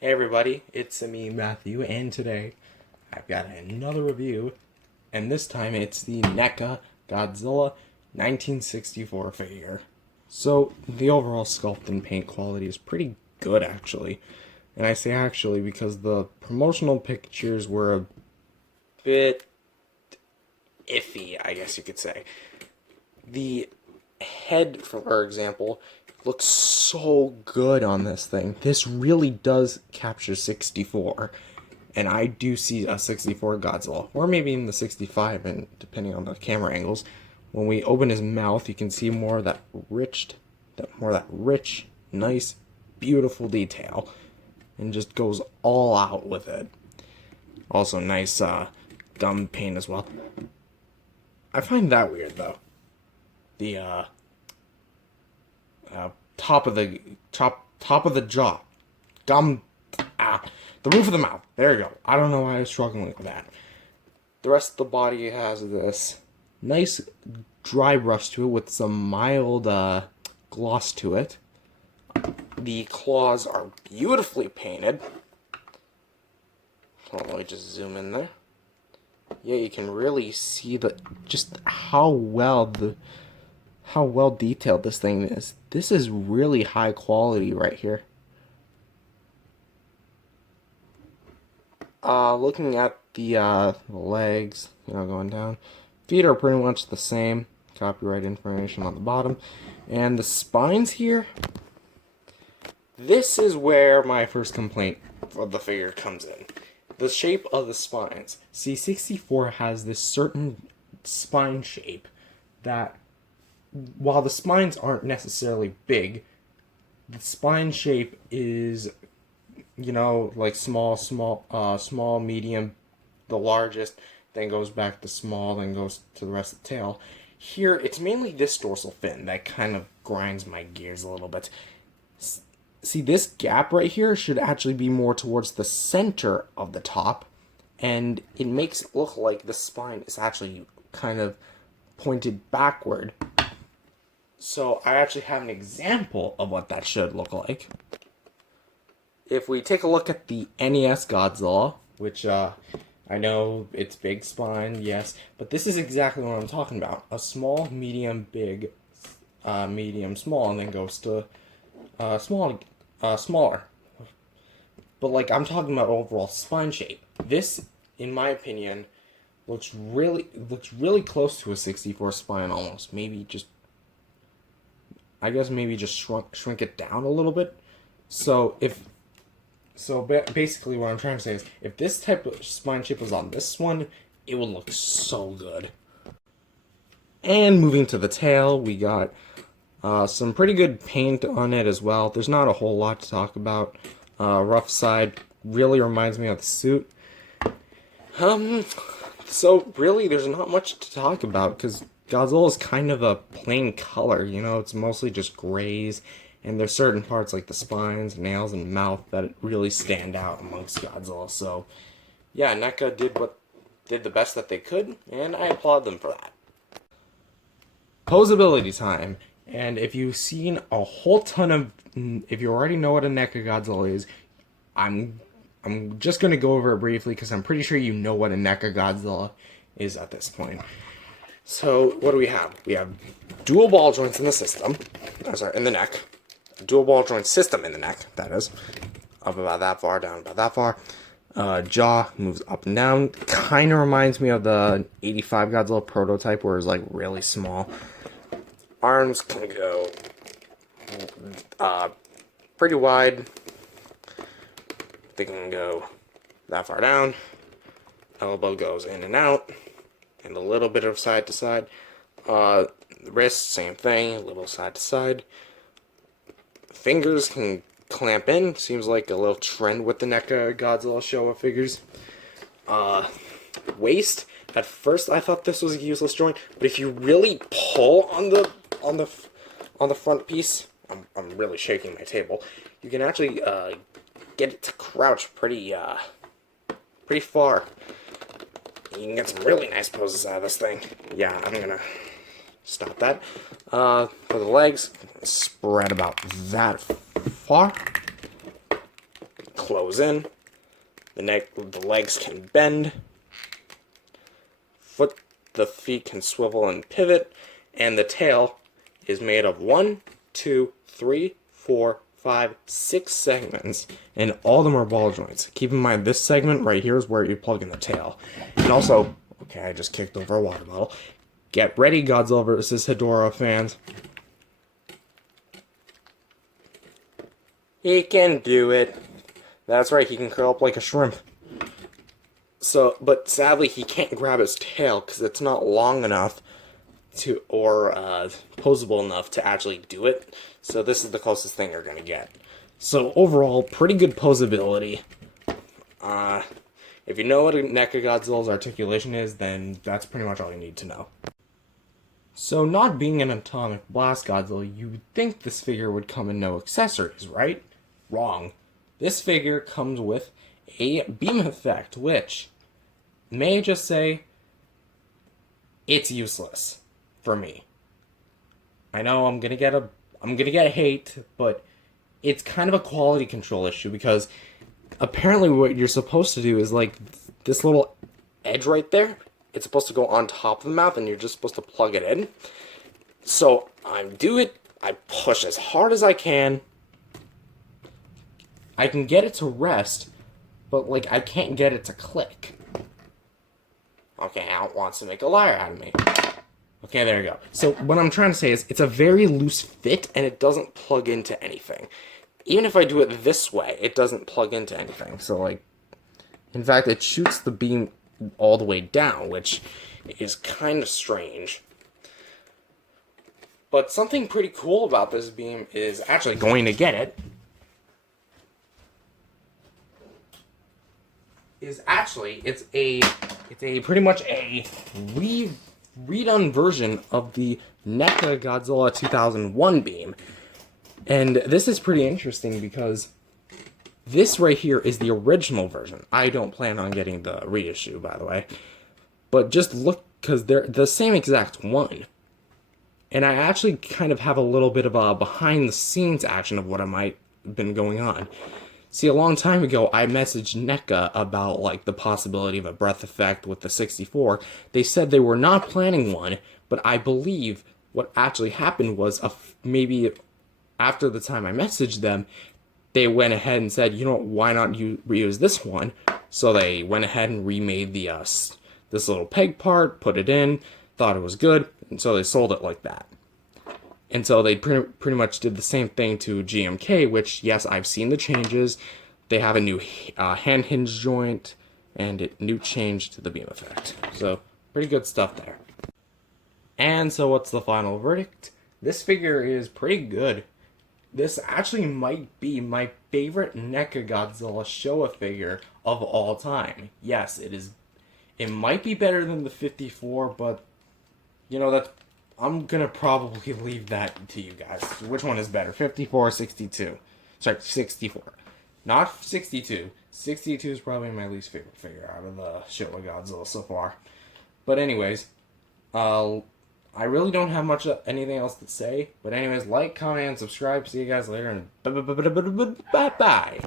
Hey everybody, it's me, Matthew, and today I've got another review, and this time it's the NECA Godzilla 1964 figure. So, the overall sculpt and paint quality is pretty good, actually. And I say actually because the promotional pictures were a bit iffy, I guess you could say. The head, for example, looks so good on this thing. This really does capture 64. And I do see a 64 Godzilla, or maybe in the 65, and depending on the camera angles. When we open his mouth, you can see more of that rich, nice, beautiful detail, and just goes all out with it. Also, nice gum paint as well. I find that weird though. The top of the jaw, gum, the roof of the mouth. There you go. I don't know why I was struggling with that. The rest of the body has this nice dry brush to it with some mild gloss to it. The claws are beautifully painted. Hold on, let me just zoom in there. Yeah, you can really see just how well detailed this thing is. This is really high quality right here. Looking at the legs, going down. Feet are pretty much the same. Copyright information on the bottom. And the spines here, this is where my first complaint for the figure comes in. The shape of the spines. See, 64 has this certain spine shape that, while the spines aren't necessarily big, the spine shape is, like small, medium, the largest, then goes back to small, then goes to the rest of the tail. Here, it's mainly this dorsal fin that kind of grinds my gears a little bit. See, this gap right here should actually be more towards the center of the top, and it makes it look like the spine is actually kind of pointed backward. So I actually have an example of what that should look like. If we take a look at the NES Godzilla, which I know it's big spine, yes, but this is exactly what I'm talking about. A small, medium, big, medium, small, and then goes to smaller. But I'm talking about overall spine shape. This, in my opinion, looks really close to a 64 spine almost. Maybe just shrink it down a little bit. Basically what I'm trying to say is, if this type of spine shape was on this one, it would look so good. And moving to the tail, we got some pretty good paint on it as well. There's not a whole lot to talk about. Rough side really reminds me of the suit. So really there's not much to talk about because Godzilla is kind of a plain color, it's mostly just grays, and there's certain parts like the spines, nails, and mouth that really stand out amongst Godzilla. So yeah, NECA did the best that they could, and I applaud them for that. Poseability time. And if you've seen a whole ton of, if you already know what a NECA Godzilla is, I'm just going to go over it briefly because I'm pretty sure you know what a NECA Godzilla is at this point. So, what do we have? We have dual ball joints in the system. In the neck. Dual ball joint system in the neck, that is. Up about that far, down about that far. Jaw moves up and down. Kind of reminds me of the 85 Godzilla prototype where it's really small. Arms can go pretty wide. They can go that far down. Elbow goes in and out, and a little bit of side to side. The wrist, same thing, a little side to side. Fingers can clamp in. Seems like a little trend with the NECA Godzilla Showa figures. Waist. At first, I thought this was a useless joint, but if you really pull on the front piece, I'm really shaking my table. You can actually get it to crouch pretty far. You can get some really nice poses out of this thing. Yeah, I'm gonna stop that. For the legs, spread about that far. close in. The legs can bend. The feet can swivel and pivot. And the tail is made of 1, 2, 3, 4, 5, 6 segments, and all of them are ball joints. Keep in mind, this segment right here is where you plug in the tail. And also, okay, I just kicked over a water bottle. Get ready, Godzilla vs. Hedorah fans. He can do it. That's right, he can curl up like a shrimp. But sadly, he can't grab his tail because it's not long enough or posable enough to actually do it. So this is the closest thing you're gonna get. So overall, pretty good posability. If you know what a NECA Godzilla's articulation is, then that's pretty much all you need to know. So not being an atomic blast Godzilla, you would think this figure would come in no accessories, right? Wrong. This figure comes with a beam effect, which, may I just say, it's useless for me. I know I'm gonna get hate, but it's kind of a quality control issue because apparently what you're supposed to do is like this little edge right there. It's supposed to go on top of the mouth, and you're just supposed to plug it in. So I push as hard as I can. I can get it to rest, but like I can't get it to click. Okay, now it wants to make a liar out of me. Okay, there you go. So what I'm trying to say is it's a very loose fit, and it doesn't plug into anything. Even if I do it this way, it doesn't plug into anything. So like, in fact, it shoots the beam all the way down, which is kind of strange. But something pretty cool about this beam is actually going to get it. It's pretty much a redone version of the NECA Godzilla 2001 beam. And this is pretty interesting because this right here is the original version. I don't plan on getting the reissue, by the way. But just look, because they're the same exact one. And I actually kind of have a little bit of a behind-the-scenes action of what might have been going on. See, a long time ago, I messaged NECA about, like, the possibility of a breath effect with the 64. They said they were not planning one, but I believe what actually happened was maybe after the time I messaged them, they went ahead and said, you know what, why not you reuse this one? So they went ahead and remade this little peg part, put it in, thought it was good, and so they sold it like that. And so they pretty much did the same thing to GMK, which, yes, I've seen the changes. They have a new hand hinge joint, and a new change to the beam effect. So, pretty good stuff there. And so what's the final verdict? This figure is pretty good. This actually might be my favorite NECA Godzilla Showa figure of all time. Yes, it is. It might be better than the 54, but, you know, I'm gonna probably leave that to you guys. Which one is better, 54 or 62? Sorry, 64. Not 62. 62 is probably my least favorite figure out of the Showa Godzilla so far. But anyways, I really don't have anything else to say. But anyways, like, comment, and subscribe. See you guys later, and bye-bye.